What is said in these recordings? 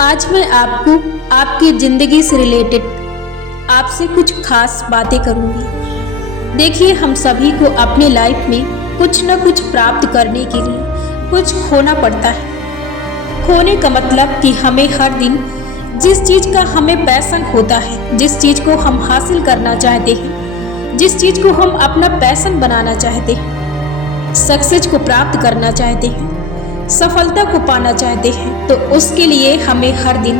आज मैं आपको आपकी ज़िंदगी से रिलेटेड आपसे कुछ खास बातें करूंगी। देखिए, हम सभी को अपने लाइफ में कुछ न कुछ प्राप्त करने के लिए कुछ खोना पड़ता है। खोने का मतलब कि हमें हर दिन जिस चीज़ का हमें पैशन होता है, जिस चीज़ को हम हासिल करना चाहते हैं, जिस चीज़ को हम अपना पैशन बनाना चाहते हैं, सक्सेस को प्राप्त करना चाहते हैं, सफलता को पाना चाहते हैं, तो उसके लिए हमें हर दिन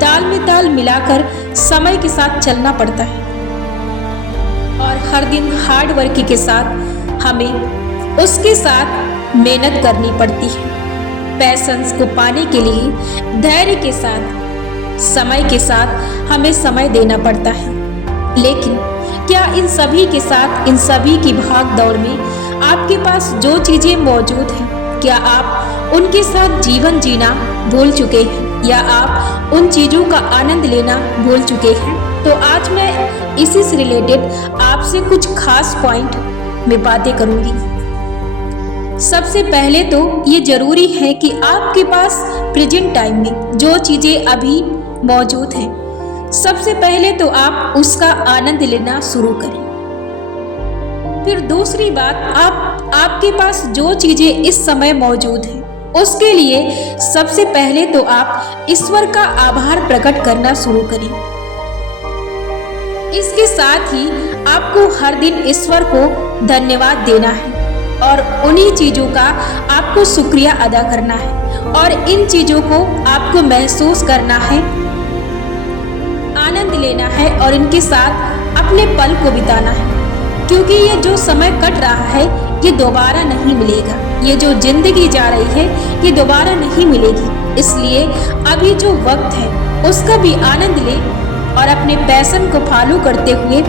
ताल में ताल मिलाकर समय के साथ चलना पड़ता है और हर दिन हार्ड वर्क के साथ हमें उसके साथ मेहनत करनी पड़ती है। पैशंस को पाने के लिए धैर्य के साथ, समय के साथ हमें समय देना पड़ता है। लेकिन क्या इन सभी के साथ, इन सभी की भाग दौड़ में आपके पास जो चीज़ें मौजूद हैं, क्या आप उनके साथ जीवन जीना भूल चुके हैं या आप उन चीज़ों का आनंद लेना भूल चुके हैं? तो आज मैं इसी से रिलेटेड आपसे कुछ खास पॉइंट में बातें करूंगी। सबसे पहले तो ये जरूरी है कि आपके पास प्रेजेंट टाइम में जो चीज़ें अभी मौजूद हैं, सबसे पहले तो आप उसका आनंद लेना शुरू करें। फिर दूसरी बात, आपके पास जो चीज़ें इस समय मौजूद हैं, उसके लिए सबसे पहले तो आप ईश्वर का आभार प्रकट करना शुरू करें। इसके साथ ही आपको हर दिन ईश्वर को धन्यवाद देना है और उन्हीं चीज़ों का आपको शुक्रिया अदा करना है और इन चीज़ों को आपको महसूस करना है, आनंद लेना है और इनके साथ अपने पल को बिताना है। क्योंकि ये जो समय कट रहा है, ये दोबारा नहीं मिलेगा। ये जो जिंदगी जा रही है, ये दोबारा नहीं मिलेगी। इसलिए अभी जो वक्त है, उसका भी आनंद ले और अपने पैशन को फॉलो करते हुए,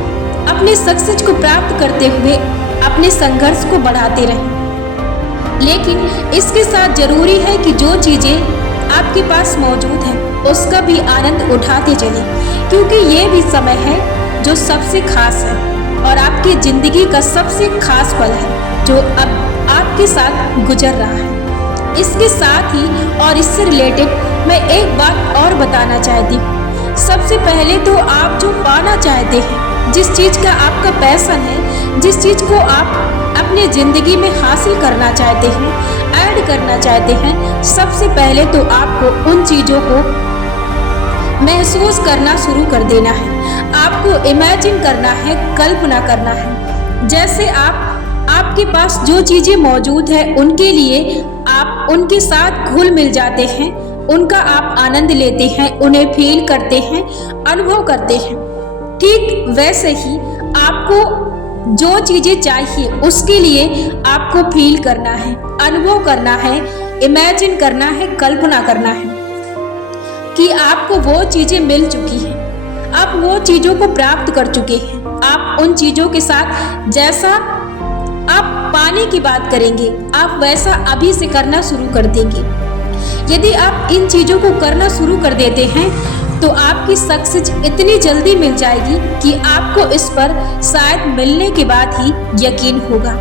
अपने सक्सेस को प्राप्त करते हुए अपने संघर्ष को बढ़ाते रहें। लेकिन इसके साथ जरूरी है कि जो चीज़ें आपके पास मौजूद है, उसका भी आनंद उठाते चलें, क्योंकि ये भी समय है जो सबसे खास है और आपकी ज़िंदगी का सबसे खास पल है जो अब आपके साथ गुजर रहा है। इसके साथ ही और इससे रिलेटेड मैं एक बात और बताना चाहती हूँ। सबसे पहले तो आप जो पाना चाहते हैं, जिस चीज़ का आपका पैशन है, जिस चीज़ को आप अपने ज़िंदगी में हासिल करना चाहते हैं, ऐड करना चाहते हैं, सबसे पहले तो आपको उन चीज़ों को महसूस करना शुरू कर देना है। आपको इमेजिन करना है, कल्पना करना है। जैसे आपके पास जो चीज़ें मौजूद है, उनके लिए आप उनके साथ घुल मिल जाते हैं, उनका आप आनंद लेते हैं, उन्हें फील करते हैं, अनुभव करते हैं। ठीक वैसे ही आपको जो चीज़ें चाहिए, उसके लिए आपको फील करना है, अनुभव करना है, इमेजिन करना है, कल्पना करना है कि आपको वो चीज़ें मिल चुकी हैं, आप वो चीज़ों को प्राप्त कर चुके हैं। आप उन चीज़ों के साथ जैसा आप पाने की बात करेंगे, आप वैसा अभी से करना शुरू कर देंगे। यदि आप इन चीज़ों को करना शुरू कर देते हैं, तो आपकी सक्सेस इतनी जल्दी मिल जाएगी कि आपको इस पर शायद मिलने के बाद ही यकीन होगा।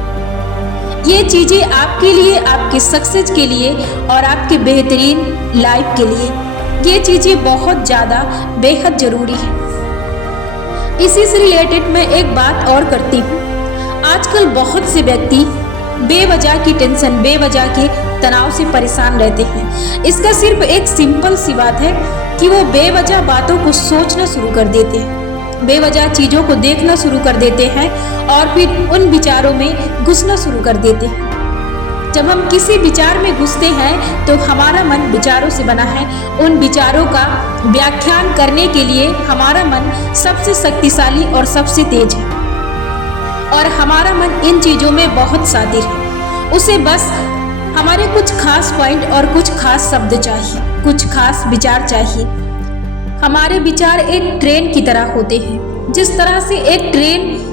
ये चीज़ें आपके लिए, आपके सक्सेस के लिए और आपके बेहतरीन लाइफ के लिए, ये चीज़ें बहुत ज़्यादा बेहद ज़रूरी है। इसी से रिलेटेड मैं एक बात और करती हूँ। आजकल बहुत से व्यक्ति बेवजह की टेंशन, बेवजह के तनाव से परेशान रहते हैं। इसका सिर्फ एक सिंपल सी बात है कि वो बेवजह बातों को सोचना शुरू कर देते हैं, बेवजह चीज़ों को देखना शुरू कर देते हैं और फिर उन विचारों में घुसना शुरू कर देते हैं। जब हम किसी विचार में घुसते हैं, तो हमारा मन विचारों से बना है। उन विचारों का व्याख्यान करने के लिए हमारा मन सबसे शक्तिशाली और सबसे तेज है और हमारा मन इन चीज़ों में बहुत शातिर है। उसे बस हमारे कुछ खास पॉइंट और कुछ खास शब्द चाहिए, कुछ खास विचार चाहिए। हमारे विचार एक ट्रेन की तरह होते हैं। जिस तरह से एक ट्रेन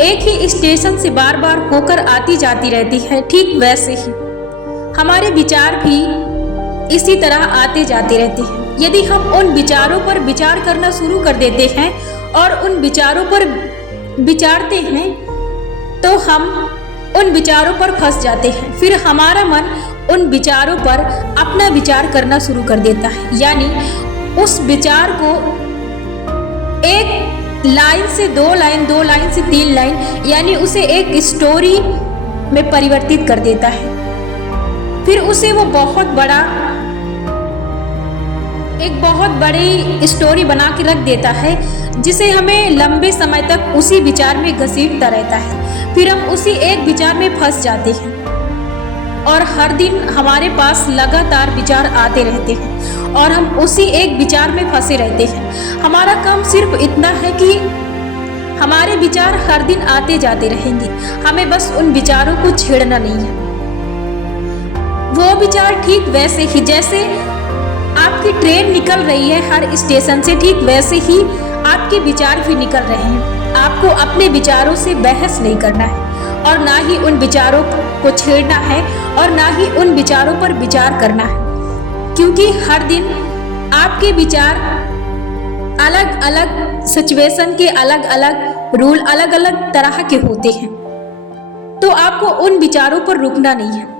एक ही स्टेशन से बार बार होकर आती जाती रहती है, ठीक वैसे ही हमारे विचार भी इसी तरह आते जाते रहते हैं। यदि हम उन विचारों पर विचार करना शुरू कर देते हैं और उन विचारों पर विचारते हैं, तो हम उन विचारों पर फंस जाते हैं। फिर हमारा मन उन विचारों पर अपना विचार करना शुरू कर देता है, यानी उस विचार को एक लाइन से 2 लाइन, 2 लाइन से 3 लाइन, यानी उसे एक स्टोरी में परिवर्तित कर देता है। फिर उसे वो एक बहुत बड़ी स्टोरी बना के रख देता है, जिसे हमें लंबे समय तक उसी विचार में घसीटता रहता है। फिर हम उसी एक विचार में फंस जाते हैं और हर दिन हमारे पास लगातार विचार आते रहते हैं और हम उसी एक विचार में फंसे रहते हैं। हमारा काम सिर्फ इतना है कि हमारे विचार हर दिन आते जाते रहेंगे, हमें बस उन विचारों को छेड़ना नहीं है। वो विचार ठीक वैसे ही जैसे आपकी ट्रेन निकल रही है हर स्टेशन से, ठीक वैसे ही आपके विचार भी निकल रहे हैं। आपको अपने विचारों से बहस नहीं करना है और ना ही उन विचारों को छेड़ना है और ना ही उन विचारों पर विचार करना है, क्योंकि हर दिन आपके विचार अलग अलग सिचुएशन के, अलग अलग रूल, अलग अलग तरह के होते हैं। तो आपको उन विचारों पर रुकना नहीं है,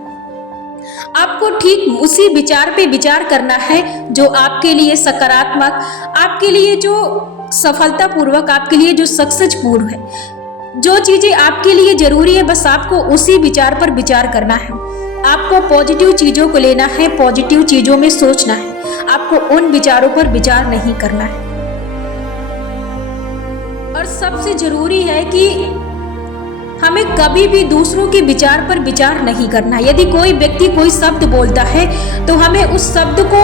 आपको ठीक उसी विचार पे विचार करना है जो आपके लिए सकारात्मक, आपके लिए जो सफलतापूर्वक, आपके लिए जो सक्सेसफुल है, जो चीजें आपके लिए जरूरी है, बस आपको उसी विचार पर विचार करना है। आपको पॉजिटिव चीजों को लेना है, पॉजिटिव चीजों में सोचना है, आपको उन विचारों पर विचार नहीं करना है। और सबसे जरूरी है कि हमें कभी भी दूसरों के विचार पर विचार नहीं करना। यदि कोई व्यक्ति कोई शब्द बोलता है तो हमें उस शब्द को,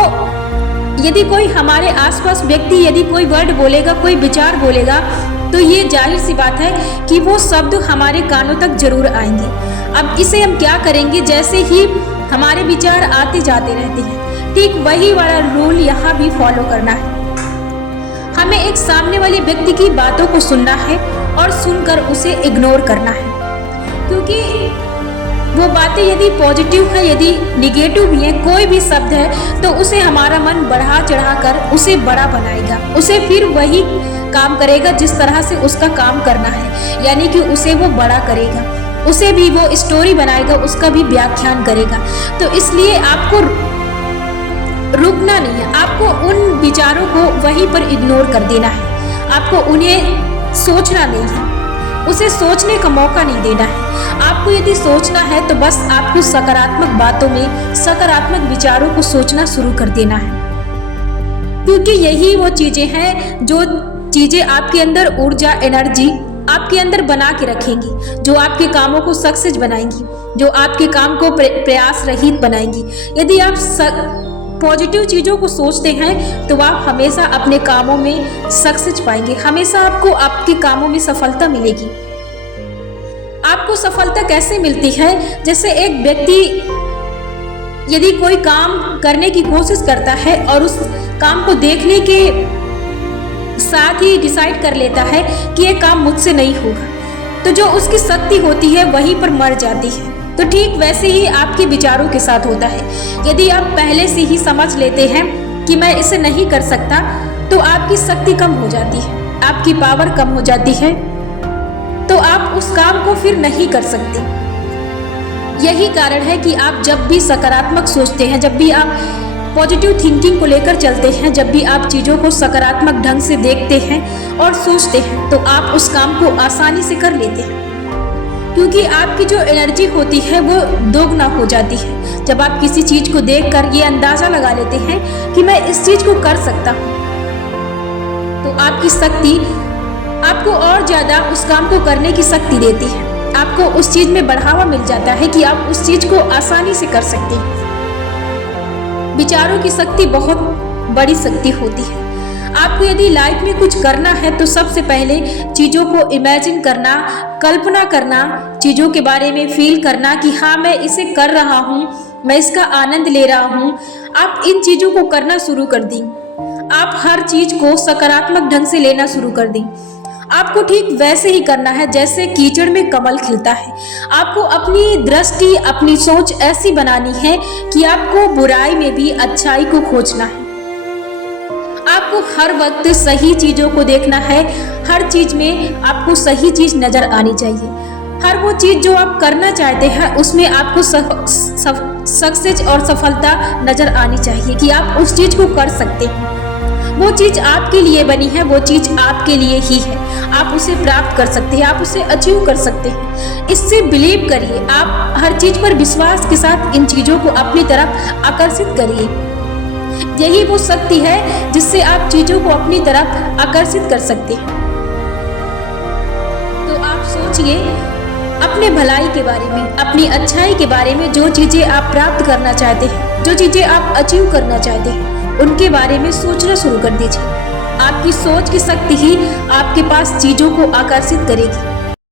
यदि कोई हमारे आसपास व्यक्ति यदि कोई वर्ड बोलेगा, कोई विचार बोलेगा, तो ये जाहिर सी बात है कि वो शब्द हमारे कानों तक जरूर आएंगे। अब इसे हम क्या करेंगे, जैसे ही हमारे विचार आते जाते रहते हैं, ठीक वही वाला रूल यहाँ भी फॉलो करना है। हमें एक सामने वाले व्यक्ति की बातों को सुनना है और सुनकर उसे इग्नोर करना है, क्योंकि वो बातें यदि पॉजिटिव है, यदि निगेटिव भी है, कोई भी शब्द है, तो उसे हमारा मन बढ़ा चढ़ा कर उसे बड़ा बनाएगा, उसे फिर वही काम करेगा जिस तरह से उसका काम करना है, यानी कि उसे वो बड़ा करेगा, उसे भी वो स्टोरी बनाएगा, उसका भी व्याख्यान करेगा। तो इसलिए आपको रुकना नहीं है, आपको उन विचारों को वहीं पर इग्नोर कर देना है, आपको उन्हें सोचना नहीं है, उसे सोचने का मौका नहीं देना है। आपको यदि सोचना है तो बस आपको सकारात्मक बातों में, सकारात्मक विचारों को सोचना शुरू कर देना है, क्योंकि यही वो चीजें हैं जो चीजें आपके अंदर ऊर्जा, एनर्जी आपके अंदर बना के रखेंगी, जो आपके कामों को सक्सेस बनाएंगी, जो आपके काम को प्रयास रहित बनाएंगी। यदि आप पॉजिटिव चीजों को सोचते हैं तो आप हमेशा अपने कामों में सक्सेस पाएंगे, हमेशा आपको आपके कामों में सफलता मिलेगी। आपको सफलता कैसे मिलती है, जैसे एक व्यक्ति यदि कोई काम करने की कोशिश करता है और उस काम को देखने के साथ ही डिसाइड कर लेता है कि ये काम मुझसे नहीं होगा, तो जो उसकी शक्ति होती है वहीं पर मर जाती है। तो ठीक वैसे ही आपके विचारों के साथ होता है। यदि आप पहले से ही समझ लेते हैं कि मैं इसे नहीं कर सकता, तो आपकी शक्ति कम हो जाती है, आपकी पावर कम हो जाती है, तो आप उस काम को फिर नहीं कर सकते। यही कारण है कि आप जब भी सकारात्मक सोचते हैं, जब भी आप पॉजिटिव थिंकिंग को लेकर चलते हैं, जब भी आप चीज़ों को सकारात्मक ढंग से देखते हैं और सोचते हैं, तो आप उस काम को आसानी से कर लेते हैं, क्योंकि आपकी जो एनर्जी होती है वो दोगुना हो जाती है। जब आप किसी चीज़ को देखकर ये अंदाज़ा लगा लेते हैं कि मैं इस चीज़ को कर सकता हूँ, तो आपकी शक्ति आपको और ज़्यादा उस काम को करने की शक्ति देती है, आपको उस चीज़ में बढ़ावा मिल जाता है कि आप उस चीज़ को आसानी से कर सकते हैं। विचारों की शक्ति बहुत बड़ी शक्ति होती है। आपको यदि लाइफ में कुछ करना है तो सबसे पहले चीज़ों को इमेजिन करना, कल्पना करना, चीज़ों के बारे में फील करना कि हाँ मैं इसे कर रहा हूँ, मैं इसका आनंद ले रहा हूँ। आप इन चीज़ों को करना शुरू कर दें, आप हर चीज़ को सकारात्मक ढंग से लेना शुरू कर दें। आपको ठीक वैसे ही करना है जैसे कीचड़ में कमल खिलता है। आपको अपनी दृष्टि, अपनी सोच ऐसी बनानी है कि आपको बुराई में भी अच्छाई को खोजना है। आपको हर वक्त सही चीज़ों को देखना है, हर चीज़ में आपको सही चीज़ नज़र आनी चाहिए। हर वो चीज जो आप करना चाहते हैं उसमें आपको सक्सेस और सफलता नजर आनी चाहिए कि आप उस चीज को कर सकते हैं। वो चीज आपके लिए बनी है, वो चीज आपके लिए ही है। आप उसे प्राप्त कर सकते हैं, आप उसे अचीव कर सकते हैं। इससे बिलीव करिए, आप हर चीज पर विश्वास के साथ इन चीजों को अपनी तरफ आकर्षित करिए। यही वो शक्ति है जिससे आप चीजों को अपनी तरफ आकर्षित कर सकते हैं। तो आप सोचिए अपने भलाई के बारे में, अपनी अच्छाई के बारे में, जो चीजें आप प्राप्त करना चाहते हैं, जो चीजें आप अचीव करना चाहते हैं, उनके बारे में सोचना शुरू कर दीजिए। आपकी सोच की शक्ति ही आपके पास चीजों को आकर्षित करेगी।